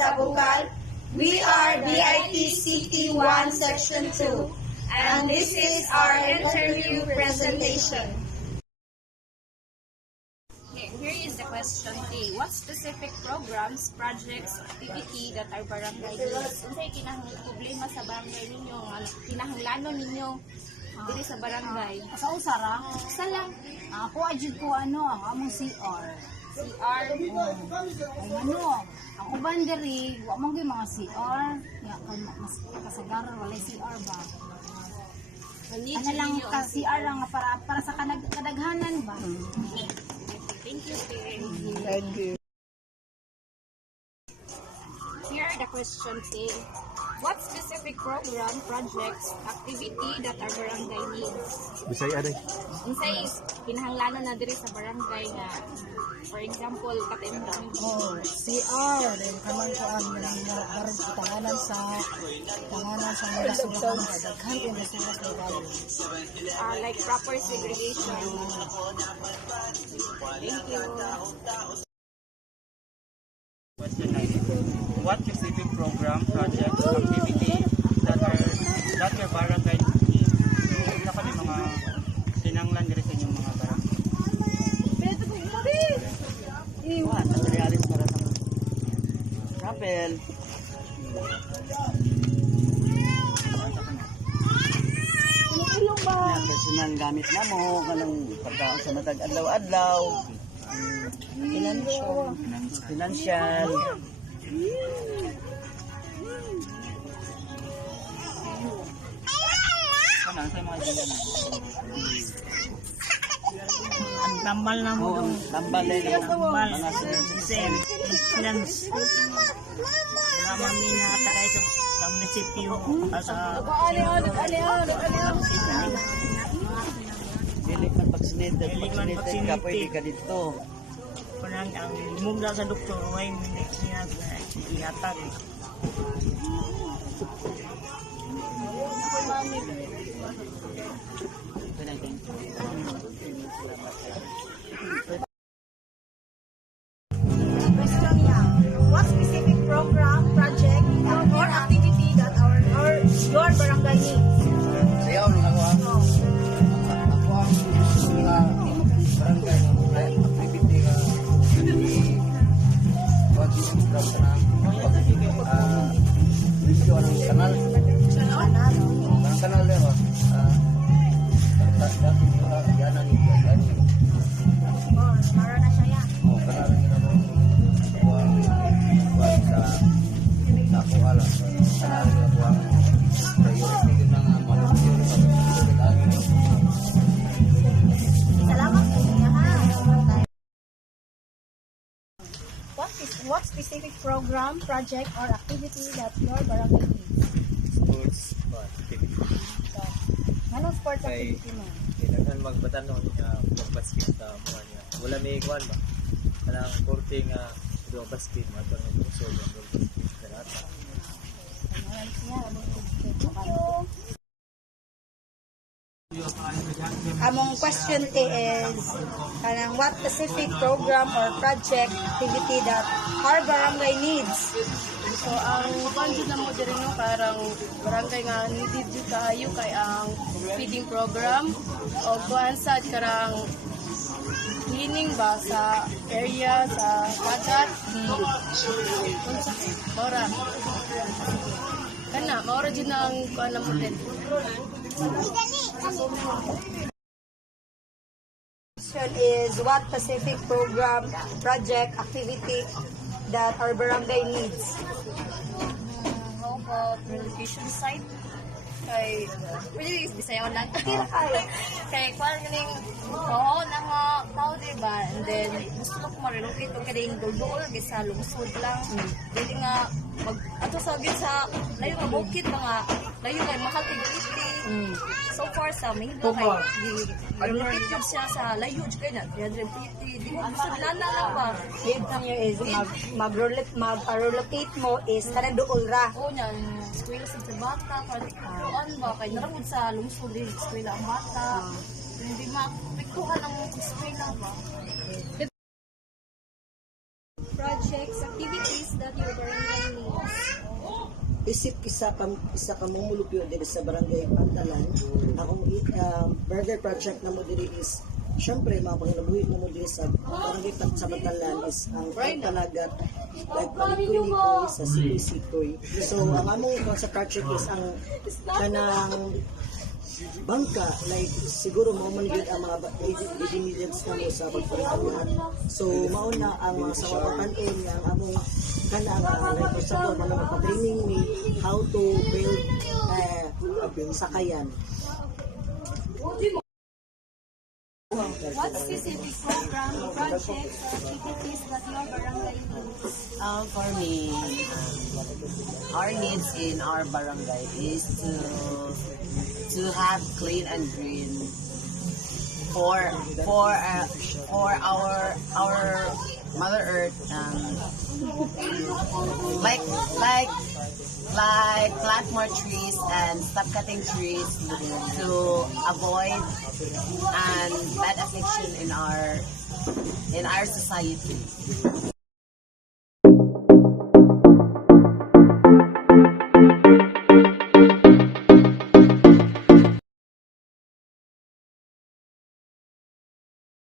Pista Vocal. We are BIT City 1 Section 2, and this is our interview presentation. Okay, here is the question A. What specific programs, projects, activity that are barangay needs? Unsay kinahanglan problema sa barangay ninyo? Kinahanglanon ninyo diri sa barangay? Sa usara, Isa lang. ako adjud ko ang among CR. CR. Ay ako banderi, wa man gyud mga CR. Ya mas kasagaran wala CR ba. Need Ano lang ninyo ka ang CR lang nga para sa kadaghanan ba. Thank you, Tere. Thank you. Here are the questions A. What specific program, projects, activity that are barangay needs? Bisaya day. Unsay kinahanglanon na diri sa barangay nga, for example, katindang. CR then kanang kuan barin sa tanganan sa mga surakan daghan ko na surat na bayo. Like proper segregation. Thank you. Question 9. What specific program, projects, activity that your barangay needs? Ano kami mga tinanglan diri sa inyong mga barangay? Iwan, materialis para sa rappel. Yan, personal gamit na mo, kanang pagkaon sa matag adlaw-adlaw. Financial. Ano sa mga ilan? Ang tambal na mo Oo, tambal din ang tambal mga sen finance mama mina tagay sa munisipyo sa dili man vaccinated ka pwede ka dito. parang ang mugla sa doktor way minix niya ihatag Question niya, what specific program, project, or activity that your barangay needs? Sayaw nung ako ang mga barangay activity nga what is program ka na video ng kanal ang kanal din ba yan ang Mara na siya yan. kanal buwan sa ako alam kanal buwan priority ng mga Salamat sa inyo ha. What specific program, project, or activity that your barangay needs? Sports activity. Anong sports Kay- activity mo? Kailangan magbatanon nga mag-basket ta mo niya. Wala may kuan ba? Kanang korte nga do basket mo ato ng puso ng basket sa lahat. Among question is what specific program or project activity that our barangay needs? So ang funded na mo diri no karang barangay nga needed jud kaayo kay ang feeding program o kuan sad karang cleaning ba sa area sa kagat unsa ora kana maura jud ang kuan na mo din. Question is what specific program, project, activity that our barangay needs? How about relocation site? Kay, pwede is Bisaya lang. Kay, kuwan ganing, oo, na nga, tao, diba? And then, gusto ko ma-relocate kung kading dulduol, sa lungsod lang. Dili nga, ato sa layo nga bukid, mga, layo nga, mahal tigiliti. So far sa Mahito, kay, relocate yun siya sa layo, kay na, 350, di mo gusto nila lang ba? Lead niyo is mag-relocate mo is kanang duol ra. Oo niya, eskwela sa bata, kuan ba, kay narangod sa lungsod din, eskwela ang bata. Hindi mapikuhan ang eskwela ba? Projects, activities that your barangay isip isa ka mamulupyo diri sa barangay Pantalan. Akong burger project na mo diri is syempre mga panginabuhi na mo diri sa barangay sa Pantalan is ang pagpalagat like palikoy sa sikoy. So ang among sa project is ang kanang bangka, like siguro mao man gyud ang mga ingredients na mo sa pagpapagawa. So mao na ang mga sawapan-on nga ang among kanang like sa mo training me how to build sakayan. What specific program, projects, or activities that your barangay needs? For me, our needs in our barangay is to have clean and green for our Mother Earth, like plant more trees and stop cutting trees to avoid and bad affliction in our society.